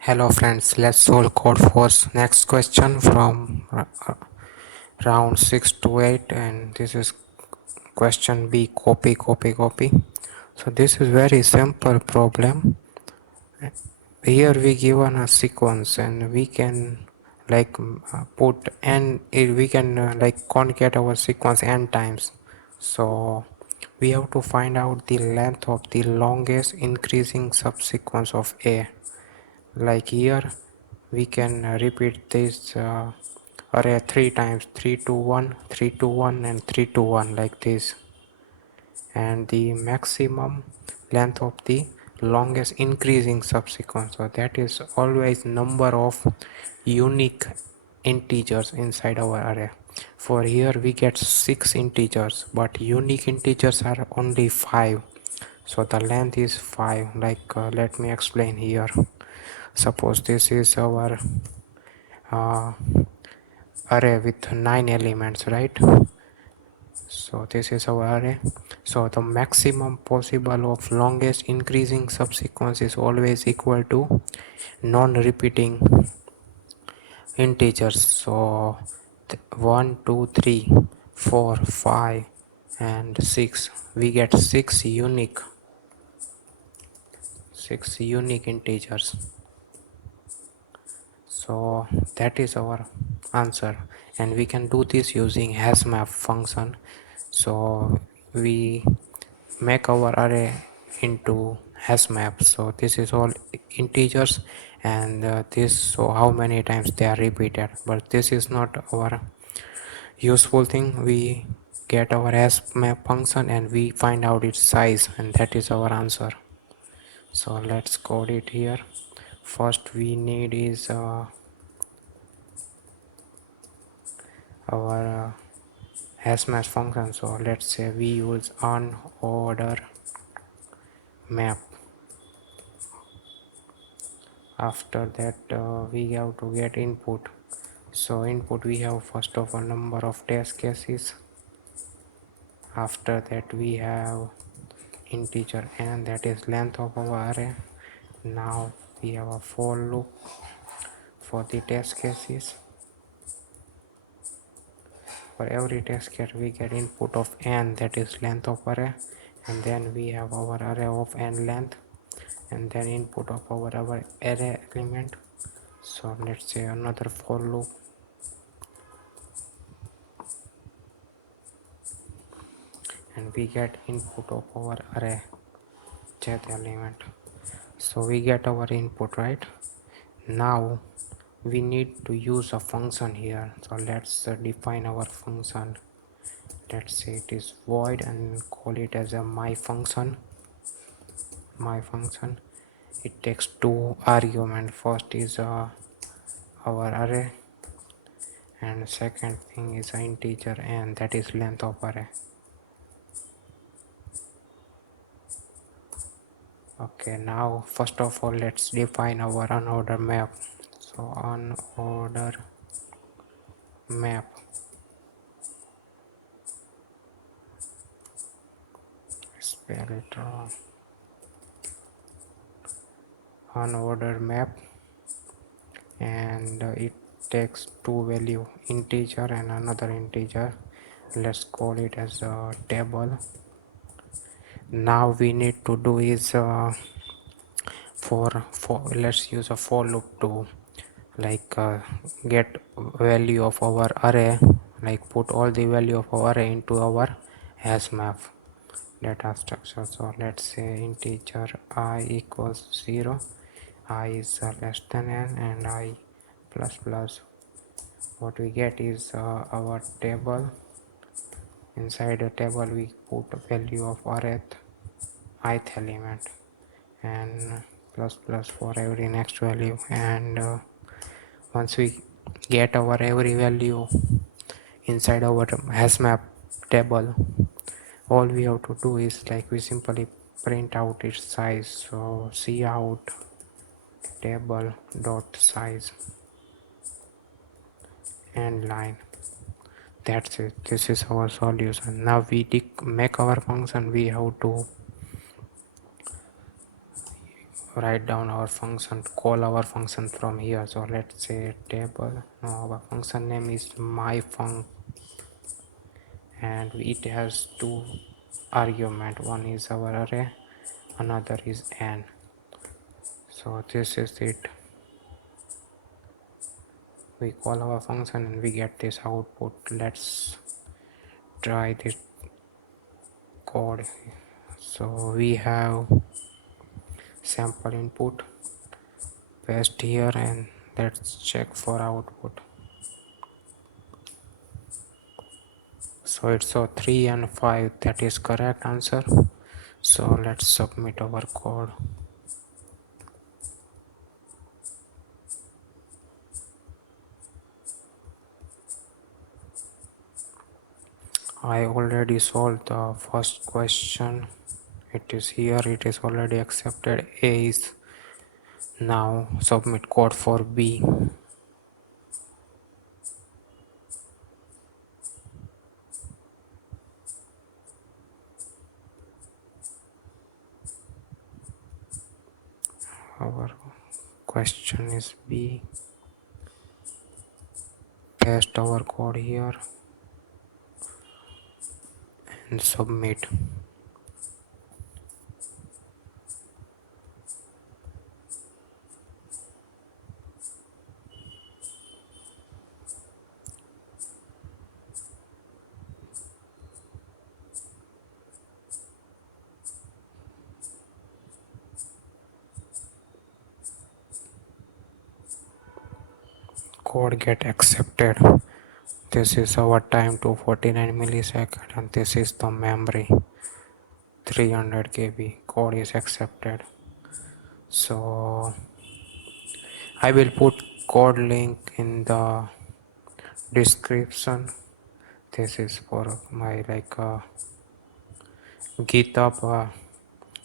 Hello friends, let's solve Codeforce. Next question from round 6 to 8, and this is question B, copy, copy, copy. So this is very simple problem. Here we given a sequence and we can put n, we can concat our sequence n times. So we have to find out the length of the longest increasing subsequence of A. Like here we can repeat this array 3 times, 3 to 1, 3 to 1 and 3 to 1, like this. And the maximum length of the longest increasing subsequence, so that is always number of unique integers inside our array. For here we get 6 integers, but unique integers are only 5, so the length is 5. Let me explain here. Suppose this is our uh, array with 9 elements, right? So this is our array. So the maximum possible of longest increasing subsequence is always equal to non-repeating integers. So 1 2 3 4 5 and 6, we get 6 unique integers. So that is our answer, and we can do this using hashmap function. So we make our array into hashmap. So this is all integers, and this, so how many times they are repeated, but this is not our useful thing. We get our hashmap function and we find out its size, and that is our answer. So let's code it here. First we need is our hashmap function. So let's say we use unorder map. After that we have to get input. So input, we have first of all number of test cases. After that we have integer n, that is length of our array. Now we have a for loop for the test cases. For every test case we get input of n, that is length of array, and then we have our array of n length, and then input of our array element. So let's say another for loop, and we get input of our array jth element. So we get our input, right? Now we need to use a function here. So let's define our function. Let's say it is void and call it as a my function. It takes two arguments. First is our array, and second thing is an integer, and that is length of array. Okay, now first of all let's define our unordered map. So unordered map, spell it wrong, unordered map, and it takes two value, integer and another integer. Let's call it as a table. Now we need to do is for let's use a for loop to get value of our array, like put all the value of our array into our hash map data structure. So let's say integer I equals 0, I is less than n, and I plus plus. What we get is our table. Inside the table we put value of ith element, and plus plus for every next value. And once we get our every value inside our hash map table, all we have to do is we simply print out its size. So cout table dot size and line. That's it. This is our solution. Now we make our function. We have to write down our function, call our function from here. So let's say table. No, our function name is myfunc, and it has two argument. One is our array, another is n. So this is it. We call our function and we get this output. Let's try this code. So we have sample input, paste here, and let's check for output. So it's 3 and 5, that is correct answer. So let's submit our code. I already solved the first question. It is here, it is already accepted. A is now submit code for B. Our question is B. Paste our code here and submit. Code get accepted. This is our time to 49 milliseconds, and this is the memory 300 KB. Code is accepted. So I will put code link in the description. This is for my GitHub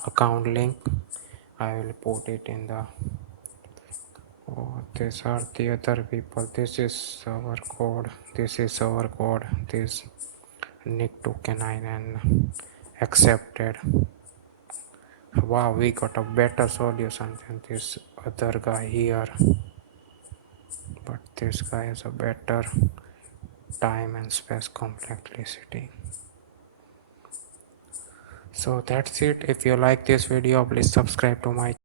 account link. I will put it in the. Oh, these are the other people. This is our code. This is our code. This Nick to canine and accepted. Wow, we got a better solution than this other guy here. But this guy has a better time and space complexity. So that's it. If you like this video, please subscribe to my